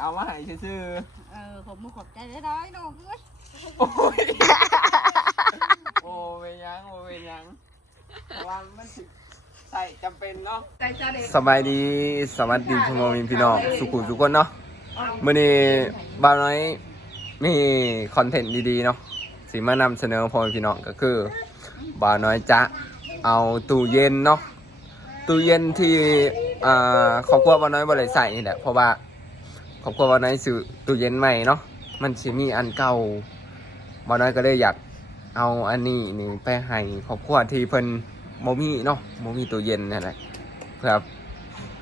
เอามาให้ซื่อเออผมมาขอบใจได้ร้อยน้องเอ้ยๆโอ้ยโอ้เป็นหยังโอ้เป็นหยังแต่ว่ามันสิใส่จำเป็นเนาะ ใจจะเด็กสบายดีสวัสดีพ่อแม่พี่น้องสุขุมทุกคนเนาะมื้อนี้บ้าวน้อยมีคอนเทนต์ดีๆเนาะสิมานำเสนอพ่อแม่พี่น้องก็คือบ้าวน้อยจะเอาตู้เย็นเนาะตู้เย็นที่อ่าครอบครัวบ้าวน้อยบ่ได้ใส่นี่แหละเพราะว่า ครอบครัวบ้าวน้อยซื้อตู้เย็นใหม่เนาะมันสิมีอันเก่าบ้าวน้อยก็เลยอยากเอาอันนี้นี่ไปให้ครอบครัวที่เพิ่นบ่มีเนาะบ่มีตู้เย็นนั่นแหละเพื่อ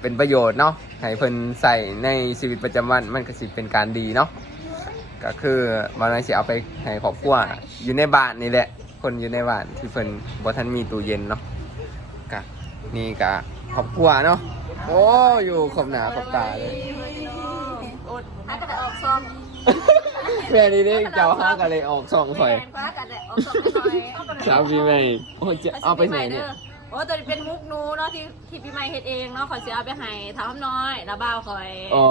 เป็นประโยชน์เนาะให้เพิ่นใส่ในชีวิตประจำวันมันก็สิเป็นการดีเนาะก็คือมันสิเอาไปให้ครอบครัวอยู่ในบ้านนี่แหละ คนอยู่ในบ้านที่เพิ่นบ่ทันมีตู้เย็นเนาะก็นี่ก็ครอบครัวเนาะโอ้อยู่ครบหน้าครบตาเลย ถ้าก็ได้ออกซองแม่นี่เด้เจ้าห้ากันเลยออกสองข่อยฟ้ากันได้ออกซองหน่อยสามพี่แม่โอ้ยจะเอาไปไหนเนี่ยโอ้ตัวนี้เป็นมุกหนูเนาะที่ที่พี่ไม้เฮ็ดเองเนาะขอยสิเอาไปให้ทำน้อยแล้วบ้าวคอยอ๋อ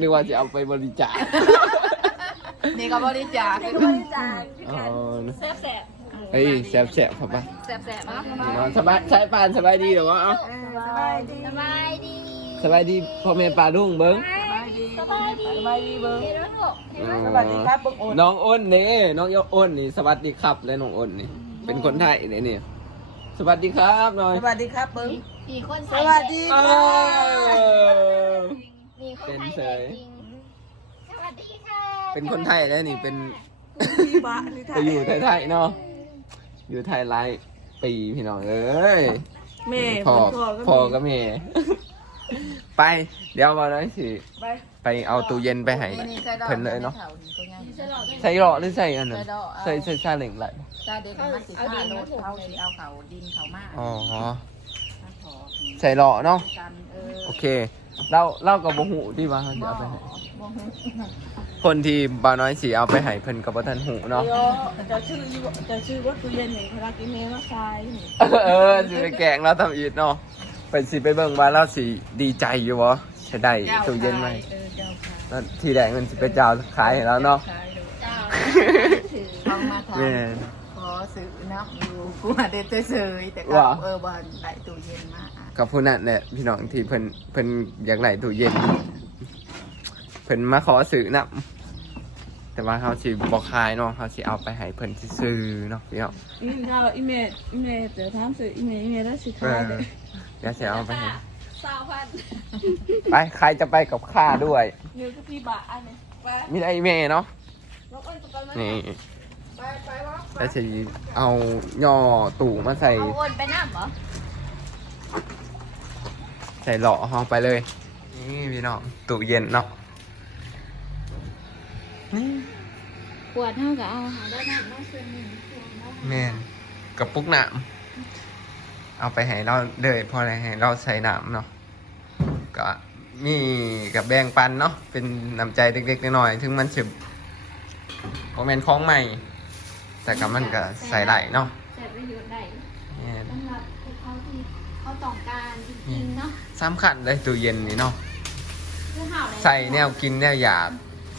นึกว่าจะเอาไปบริจาคนี่ก็บริจาคเป็นบริจาคอ๋อแซ่บแซ่บเฮ้ยแซ่บๆครับป่ะแซ่บแซ่บเนาะนอนสบายใช้ปานสบายดีเหรอวะเอ้าสบายดีสบายดีสบายดีพ่อแม่ปลาดุ้งเบิ้งสบาย ดีสบายดีสบายดีเบิ้งเห็นแล้วลูกเห็นแล้วสวัสดีครับเบิ้งโอนน้องอ้นนี่น้องยกอ้นนี่สวัสดีครับและน้องอ้นนี่ เป็นคนไทยเนี่ยนี่สวัสดีครับหน่อยสวัสดีครับเบิ้งมีคนสวัสดีเอค่ะอมีคนเป็นไทยเฉยจริงสวัสดีค่ะเป็นคนไทยแล้วนี่เป็นพี่บ้านี่ไปอยู่ไทยๆเนาะอยู่ไทยหลายปีพี่น้องเอ้ย แม่พ่อพ่อพ่อก็แม่ ไป เดี๋ยวมาหน่อยสิไปไปเอาตู้เย็นไปให้เพิ่นเลยเนาะสลอดด้วยใส่หล่อหรือใส่อันนั้นใส่ใส่ซาเล้งไหลจ้าเด็กมาสิผ้าโลดเขาสิเอาเขาดินเขามาอ๋อมาถอใส่หล่อเนาะกันเออโอเคเราเล่ากับบ่หูที่ว่าเขาจะเอาไปให้บ่ฮู้คนที่บ่าวน้อยสิเอาไปให้เพิ่นกับบ่ทันหูเนาะเดี๋ยวจะชื่อจะชื่อว่าตู้เย็นนี่พนักกินเมลชายเออสิไปแกล้งเราทำอีกเนาะ ไปสิไปเบิ่งว่าเราสิดีใจอยู่บ่ใช้ได้ตู้เย็นไหมเออเจ้าค่ะแล้วทีแรกมันสิไปเจ้าขายให้เราเนาะขายโลดเจ้าเอามาทแม่นำขอซื้อน้ำอยู่กูหาเด็ดเฉยๆแต่ก็ว่า เออบ้านได้ตู้เย็นมาอะกับผู้นั้นแหละพี่น้องที่เพิ่นเพิ่นอยากได้ตู้เย็นเพิ่นมาขอซื้อนํแต่ว่าเขาสิบ่ขายเนาะเขาสิเอาไปให้เพิ่นซื้อๆเนาะพี่น้อง อีเราอีเมลอีเมลเดี๋ยวถามสื่ออีเมลอีเมลแล้วสิเอทายอเด้อเดี๋ยวสิเอาไปให้สาวพันไปใครจะไปกับข้าด้วยอยู่กับพี่บ้าอันนี้ไปมีไอเมเนาะน้องอ้นจะไปไหมนี่ไปไปวะแล้วจะเอาย่อตู่มาใส่เอาโอนไปน้ำเหรอใส่หล่อห้องไปเลย นี่พี่น้องตู้เย็นเนาะนี่ปวดเท่ากับเอาหาได้น้ำน้ำซึมแม่นกระปุกน้ำ เอาไปให้เราเลยเพออะไรให้เราใส่น้ำเนาะก็มีกับแบ่งปันเนาะเป็นน้ำใจเล็กๆน้อยๆถึงมันจะโมเมนของใหม่ แต่กับมันก็ใส่ได้เนาะแต่ประโยชน์ได้แม่นสำหรับพวกเขาที่เขาต้องการจริงๆเนาะสำคัญเลยตู้เย็นนี่เนาะคือเห่าเลยใส่แนวกินแนวอยาก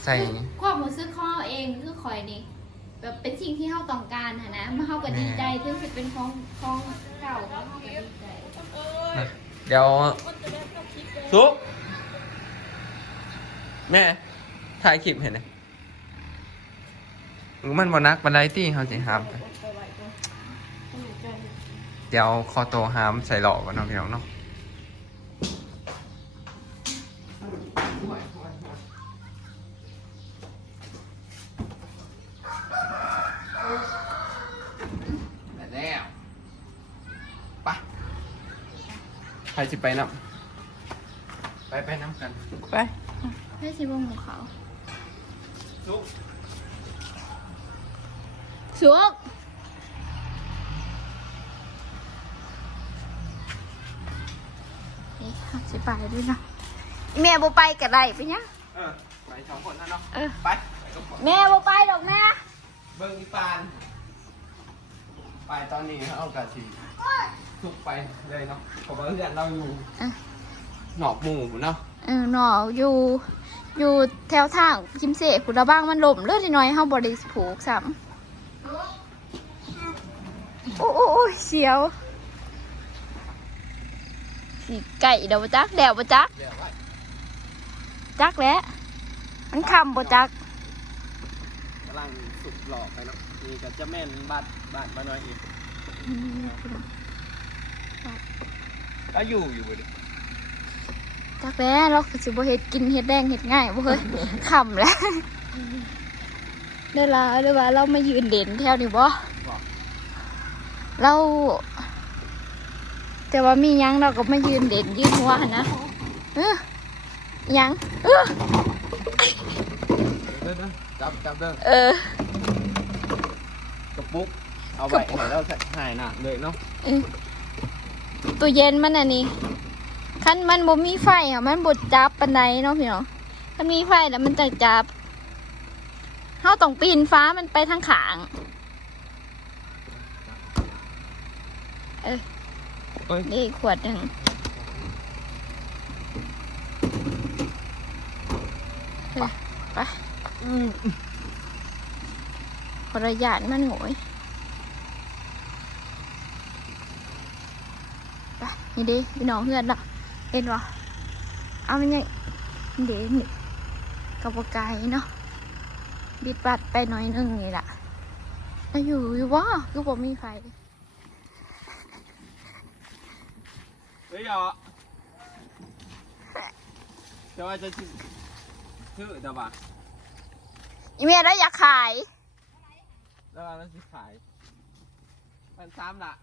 ใส่ความรู้สึกข้อเองคือคอยนี่แบบเป็นสิ่งที่เขาต้องการนะนะมาเขาก็ดีใจถึงจะเป็นของของ เดี๋ยวซุปแม่ถ่ายคลิปเห็นไหมมันบนักบันไดตี้เขาสิหาม เดี๋ยวคอโตหามใส่หลอกก่อนเนาะพี่น้องเนาะได้แล้วไป ใครสิไปน้ำไปไปน้ำกันไปให้ชิบงของเขาซุปสุกนี่เขาสิไปด้วยเนาะแม่บ่ไปก็ได้ไปเนี่ยเออไปสองคนนะเนาะเออไปไปกับผมแม่บ่ไปดอกนะเบิ้งอีปาน ไปตอนนี้เอากะที ทุกไปเลยเนาะเพราะว่าเพื่อนเราอยู่อะ หนอกหมู่เนาะเออหนออยู่ อยู่แถวทางคิมเสกคุณระบ้างมันล่มเลือดน้อยเฮาบ่ได้ผูกซ้ำโอ้โอ้โอ้ยเสียวสีไก่เดาบ่จักแดวบ่จัก เดี๋ยวไว้จักแหล้วมันคำบ่จัก กำลังสุกหลอกไปเนาะนี่ก็จะแม่นบ้านบ้านมาหน่อยอีก ก็อยู่อยู่บ่ดิจักแหล้วเราคือสิบ่เฮ็ดกินเฮ็ดแดงเฮ็ดง่ายบ่เฮ้ยคำแล้วเดี๋ยวลาเดี๋ยวว่าเรามายืนเด่นแถวนี้บ่บอกเรา แต่ว่ามีหยังเราก็มายืนเด่นยืนหัวหั่นนะเออหยังเออเด้อเด้อจับจับเด้อเออกระปุกเอาไว้ให้เราถ่ายหน้าเลยเนาะ ตู้เย็นมันอันนี้คันมันบ่มีไฟอะมันบ่จับปานใดเนาะพี่น้องถ้ามีไฟแล้วมันจะจับเฮาต้องปีนฟ้ามันไปทางขางเอ้ยนี่ขวดหนึ่งเฮ้ยไปอืมขอระยานมันโหย ไปนี่ดิพี่น้องเพื่อนละเห็นวะเอามันยังเดี๋ยวนี่กับปไกลเนาะบิดบัดไปหน่อยหนึงนี่แหละแล้วอยู่อยู่วะคือผมมีไฟเฮ้ยเหรอจะว่าจะชื่อชื่อแต่ว่าอีเมียแล้วอยากขายแล้วว่ามันสิขายมันซ้ำละ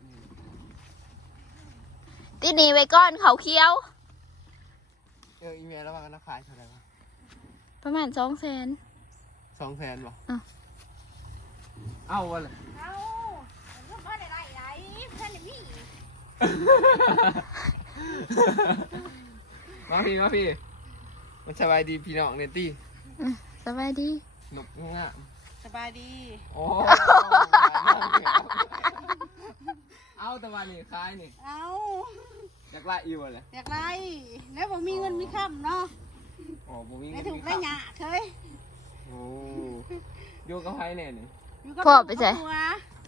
นี่ตีหนีไว้ก้อนเขาเคี้ยว เอออีเมลแล้วว่ากันขายเท่าไหร่วะประมาณสองแสน สองแสนบ่อะเอาวะเลยเอาลูกพ่อได้ไรไรเพื่อนมีมาพี่มาพี่ มันสบายดีพี่น้องเนี่ยตี้สบายดี หนุกง่ะสบายดี โอ้เอา แต่วันนี้ขายนี่เอาอยากไล่อีวะเลยอยากไรแล้วผมมีเงินมีคำเนาะโอ้บ่มีได้เงินถูกมีได้ข้าวหยาเคยโอ้อยู่กับใครเนี่ยนี่อยู่กับพ่อไปใส่ผัว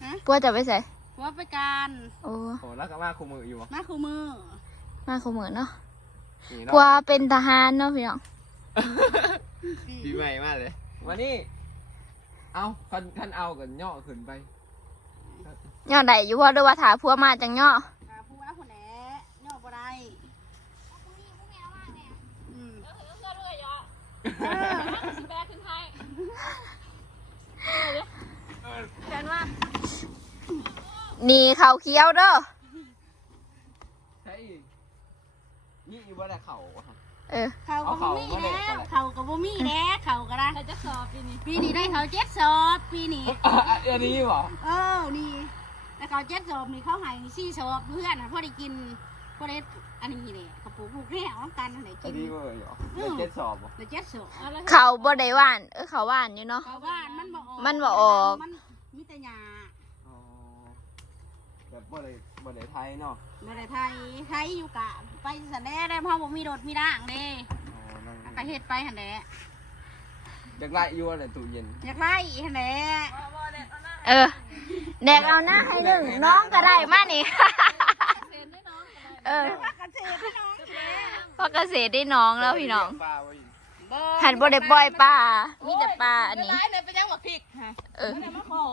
ฮะปัวจะไปใส่ผัวไปการโอ้โอ้แล้วก็มาคู่มืออยู่บ่มาคู่มือมาขมือเนาะนี่ปัวเนาะเป็นทหารเนาะพี่น้องปีใหม่มากเลยวันนี้เอาคันคันเอากันย่อขึ้นไป ย่อใดอยู่พ่อด้วยว่าถาพัวมาจังย่อหาผัวคนแหนย่อบ่ได้อืมเชิญว่านี่เขาเคี้ยวเด้อใช่นี่อีว่าแต่เขาอะครับ เออ เขาก็เอาบ่เขามีก็ได้แล้วก็ได้เขาก็บ่มีแล้วเขาก็ได้เราจะสอบปีนี้ปีนี้ได้เขาเจ็ดสอบปีนี้ อะอันนี้เหรอ เออนี่ แล้วเขาเจ็ดสอบนี่เขาใหายสี่สอบเพื่อนน่ะพอได้กินพอได้อันนี้เลยกระปุกลูกแก้วน้ำกันอันไหนอักินนนี้เว้ยเหรอเดี๋ยวเจ็ดสอบเหรอแล้วเจ็ดสอบเขาบ่ได้หว่าน เออเขาหว่านอยู่เนาะ เขาว่ามันบ่ออกมันบ่ออก มันมีแต่หญ้าอ๋อแบบบ่ได้บ่ได้ไทยเนาะบ่ได้ไทยไทยอยู่กะไปสันแน่ได้เพราะบ่มีรถมีด่างเด้อ๋อนั่นก็เฮ็ดไปหั่นแหละอยากไล่อยู่อะไรตู้เย็นอยากไล่หั่นแหละ เออ แดกเอาหน้าให้หนึ่งน้องก็ได้มานี่ เออพักกันเทพี่น้องพ่อเกษตรได้น้องแล้วพี่น้องปลาไว้อยู่หันบ่ได้ปล่อยปลามีแต่ปลาอันนี้ไล่เลยไปยังบักพริกฮะเออมาขอ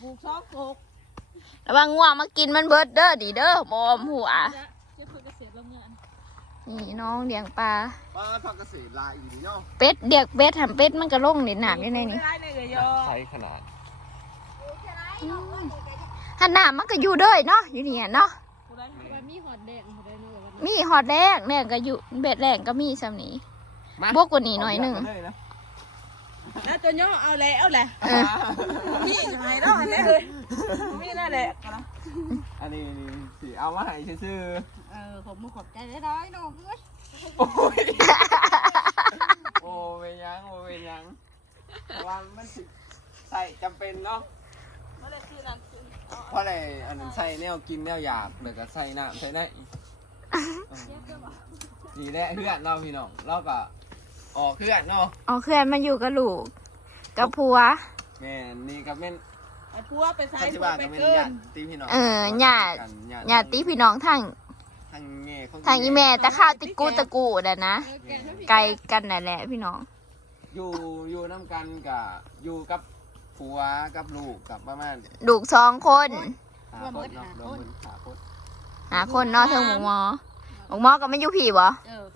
ปลูกซอกปลูกระวังง่วงมากินมันเบิดเด้อดีเด้อบอมหัวจะคุยเกษตรโรงงานนี่น้องเลี้ยงปลาปลาผักเกษตรลายอีกเนาะเป็ดเดียกเป็ดทำเป็ดมันก็ลงในหนามอยู่ในนี้ไล่เลยเยไซส์ขนาด หันหนามมันก็อยู่เด้อยเนาะอยู่เนี่ยเนาะผู้ใดผู้ใดมีหอดแดงผู้ใดนู้นว่ามีหอดแรกเนี่ยก็อยู่เบ็ดแรงก็มีสำนี้มา บวกกว่านี้หน่อยหนึ่งเาเลยนะแล้วตัวย่อเอาแล้วแหละเออพี่ยังไงเนาะอันนี้เลยมีนั่นแหละอันนี้นี่สิเอามาให้ซื่อเออผมมาขอบใจได้ร้อยน้องเอ้ยๆโอ้ยโอ้เป็นหยังโอ้เป็นหยังเพราะว่ามันสิใส่จำเป็นเนาะ มาเลยคือนั่นคือเพราะอะไรอันนั้นใส่แนวกินแนวอยากเดี๋ยวก็ใส่น้ำใส่ได้อีกนี่แหละเพื่อนเราพี่น้องเราก็ออกเพื่อนเนาะเอาเพื่อนมาอยู่กับลูกกับผัว แม่นนี่กับแม่นไอ้พัวไปใส่เขาสิพัวว่าไปกับแม่นเกิญาน ติพี่น้องเออญาติ กันญาติพี่น้องทางทางแม่ของทางอีแม่ตะข้าวติกูตะกูน่ะนะไกลกันนั่นแหละพี่น้อง อยู่อยู่น้ำกันกับอยู่กับ ผัวกับลูกกับประมาณลูกสองคนหาคนเนาะรวมเป็นหาคนหาคนเนอเทิงหมูหมอหมูหมอก็ไม่อยู่ผีบ่เออ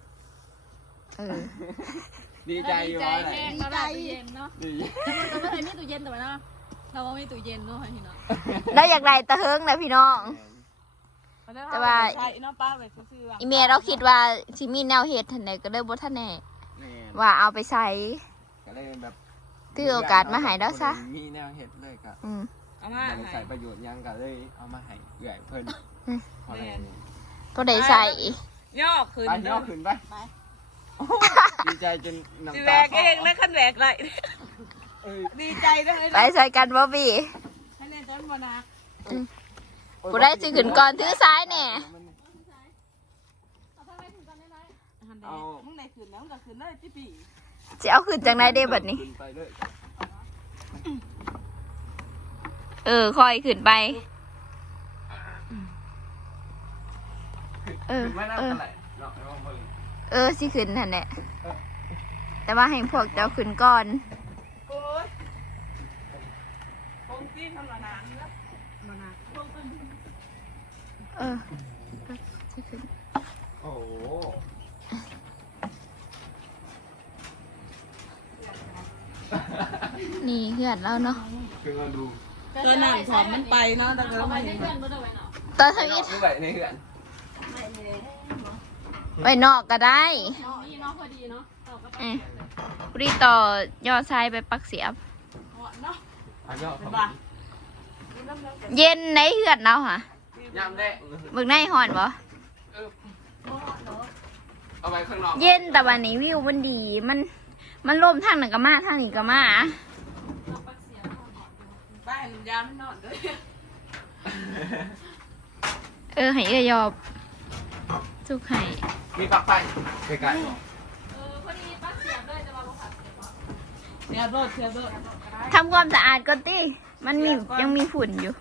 เออดีใจอยู่ว่าอะไรแห้งแล้วแบบตู้เย็นเนาะดีแต่มันก็ไม่เคยมีตู้เย็นแต่ว่าเนาะเราว่ามีตู้เย็นเนาะพี่เนาะแล้วอยากไรตะเฮิงนะพี่น้อง แต่ว่าใส่น้ำปลาไปซื้อๆอีเมลเราคิดว่าสิมีแนวเฮ็ดทันใดก็เลยบ่ทันแน่แม่นว่าเอาไปใช้ก็เลยแบบ ถือโอกาสมาให้แล้วซะมีแนวเห็ดเลยกับอืม เอามามันใส่ประโยชน์หยังก็เลยเอามาให้ใหญ่เพิ่นอืม พอแล้วก็ได้ใส่ย่อขึ้นไปย่อขึ้นไป ดีใจจนน้ำสิตาแหวกเองนะขั้นแหวกไรเอ้ยดีใจด้วยไปใส่กันบ่บี้ให้แน่ใจบ่นะกูได้สิขึ้นก่อนถือซ้ายแน่เอามึงได้ขึ้นแล้วมึงก็ขึ้นได้จิปี สิเอาขึ้นจังไดเด้บัดนี้ ขึ้ไปเลยเออค่อยขึ้นไป เออ ขึ้นมาน้ำเออ เท่าไหร่เนาะลองเบิ่งเออสิขึ้นนั่นแหละแต่ว่าให้พวกเจ้าขึ้นก่อน โอ้ยคงที่ทำมานานแล้วเออสิขึ้น โอ้โห นี่เหือนแล้วเนาะคือมาดูตัวนั้นผอมมันไปเนาะแต่ก็เอาไปไม่ในเห็นเพื่อนบ่ได้ไว้เนาะตอนทวิตดูไปในเหือนไปนอกก็ได้นี่เนาะพอดีเนาะเอาก็ไปเอ้ยพอดีต่อยอดชายไปปักเสียบเนาะอันยอดครับบ้าเย็นในเหือนเราค่ะยามแรกเบิ่งในหอนบ่เอาไปข้างนอกเย็นแต่วันนี้วิวมันดีมันมันลมทางนั้นก็มาทางนี้ก็มา บ้านยามนอนด้วยเออให้เอื้อยอบสุกให้มีปลั๊กไฟใกล้ๆบ่เออพอดีปักเสียบด้วยแต่ว่าบ่ขัดเสียบเนาะเสียบรถเสียบรถทำความสะอาดก่อนติมันมียังมีฝุ่นอยู่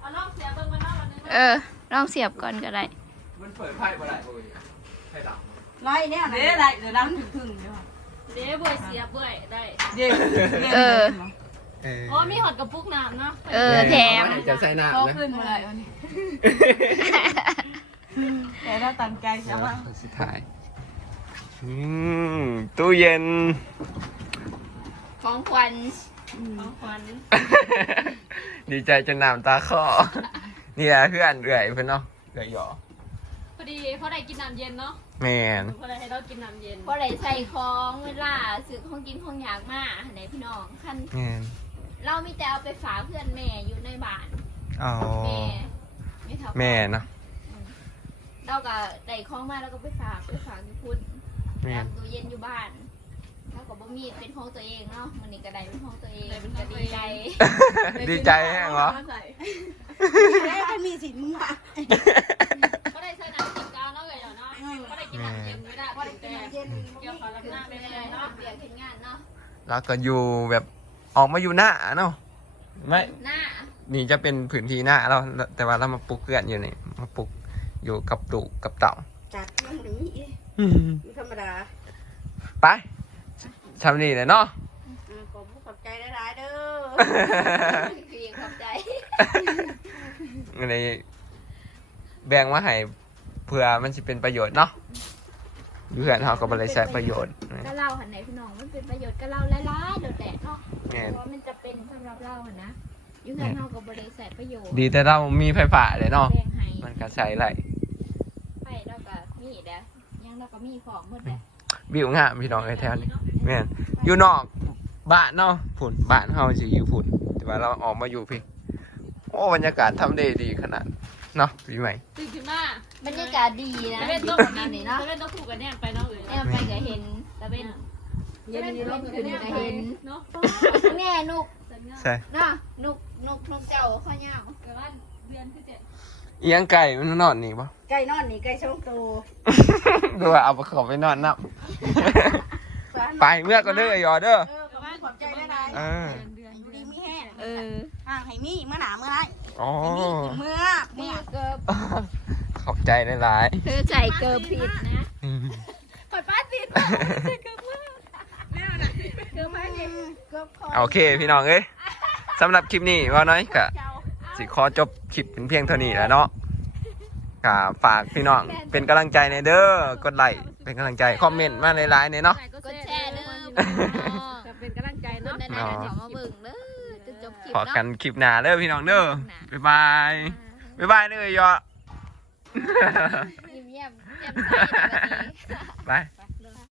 เอาลองเสียบเบิ่งมาเนาะวันนึงเออลองเสียบก่อนก็ได้ มันเปิดไพ่บ่ได้บ่เลยไพ่ดับไรเนี่ยเดี๋ยวไรเดี๋ยวดังถึงๆเดี๋ยวเด้บ่อยเสียบบ่อยได้ เดี๋ยวเออ อ๋อมีหอดกระปุกน้ำเนาะเออแถม จะใส่น้ำพอนะขึ้นมาเลยวันนี้แต่ถ้าตั้งใจจะว่าสุดท้ายอืมตู้เย็น ของขวัญของขวัญดีใจจนน้ำตาคลอนี่แหละเพื่อนเอื่อยเพื่อนเนาะเอื่อยหยอพอดีพอได้กินน้ำเย็นเนาะแมนพอได้ให้เรากินน้ำเย็นพอได้ใส่ของเวลาซื้อของกินของอยากมาไหนพี่น้องคันแมน เรามีแต่เอาไปฝากเพื่อนแม่อยู่ในบ้าน อ๋อ แม่ไม่เท่าแม่เนาะเราก็ได้ของมาแล้วก็ไปฝากไปฝากที่พุ่นแม่นตามตู้เย็นอยู่บ้านเราก็บ่มีเป็นของตัวเองเนาะมันนี่ก็ได้เป็นของตัวเองได้เป็นขก็องตัวดีเอง ใจดีใจแห้งเหรอใส่ได้มีสินมึงอะพอได้ใส่น้ำกินกาวเนาะเลยเนาะพอได้กินน้ำเย็นไม่ได้พอได้กินน้ำเย็นเกี่ยวกับน้ำไม่ได้เนาะเปลี่ยนเป็นงานเนาะ แล้วก็อยู่แบบ ออกมาอยู่หน้าเนาะไม่หน้านี่จะเป็นผืนที่หน้าเราแต่ว่าเรามาปลูกเกลือนอยู่นี่มาปลูกอยู่กับตุกับเต่าจัดเรื่องนี้ไม่ธรรมดาไปทำนี่เลยเนาะอ่าขอบคุณขอบใจหลายๆเด้อเพียงขอบใจในแบ่งมาให้เพื่อมันจะเป็นประโยชน์เนาะ เพื่อนเขาก็บริใช้ประโยชน์ก็เล่าหันไหนพี่น้องมันเป็นประโยชน์ก็เล่าหลายๆโดดแดดเนาะแม่นเพราะมันจะเป็นสำหรับเราหันนะอยุ่งกันเฮากับบริษัทประโยชน์ดีแต่เรามีไฟฟ้าเลยเนาะแบ่งให้มันก็ใช้ไรไปแล้วก็มีเด้อยังเราก็มีของหมดเลยวิวงามพี่น้องไอ้แถวนี้แม่นอยู่นอกบ้านเนาะผุนบ้านเฮาสิอยู่ผุนแต่ว่าเราออกมาอยู่พี่โอ้บรรยากาศทำได้ดีขนาดเนาะพี่ใหม่ตื่นขึ้นมา บรรยากาศดีนะตะเวนดีต้องขนาดนี้เนาะตะเวนต้องถูกกันแน่ไปเนาะเอ๋ยแอบไปก็เห็นตะเวนเย็นนี้เราขึ้นกันเห็นเนาะแม่นุกใช่เนาะนุกนุกนุกเจ้าข้อยาวแต่ว่าเดือนคือเจ็ดเอียงไก่มันนอนนี่ปะไก่นอนนี่ไก่ช่องโตดูว่าเอาไปเขาไปนอนนับไปไปเมื่อก่อนเด้อไอ้ยอเด้อเออขอบคุณขอบใจได้ไรเอออยู่ดีมีแห้งเอออ่างให้มีเมื่อหนาเมื่อไรอ๋อให้มีกินเมื่อเมื่อเกิบ ขอบใจหลายเธอใส่เกิบผิดนะๆอืมกดป้าติดเกือบเมื่อเกือบไม่เกือบคอโอเคพี่น้องเอ้ยสำหรับคลิปนี้ว่าน้อยกะ เจ้า สิขอจบคลิปเป็นเพียงเท่านี้แหล้วเนาะกะฝากพี่น้องเป็นกำลังใจในเด้อกดไลค์เป็นกำลังใจคอมเมนต์มาหลายๆเนี่ยเนาะ กดแชร์เด้อจะเป็นกำลังใจเนาะ เนาะได้ๆขอมาเบิ่งเด้อจะจบคลิปพอเนาะ กันคลิปหน้าเด้อพี่น้องเด้อบ๊ายบายบ๊ายบายเด้อยอ ยิ้มแย้มแจ่มใสในวันนี้บาย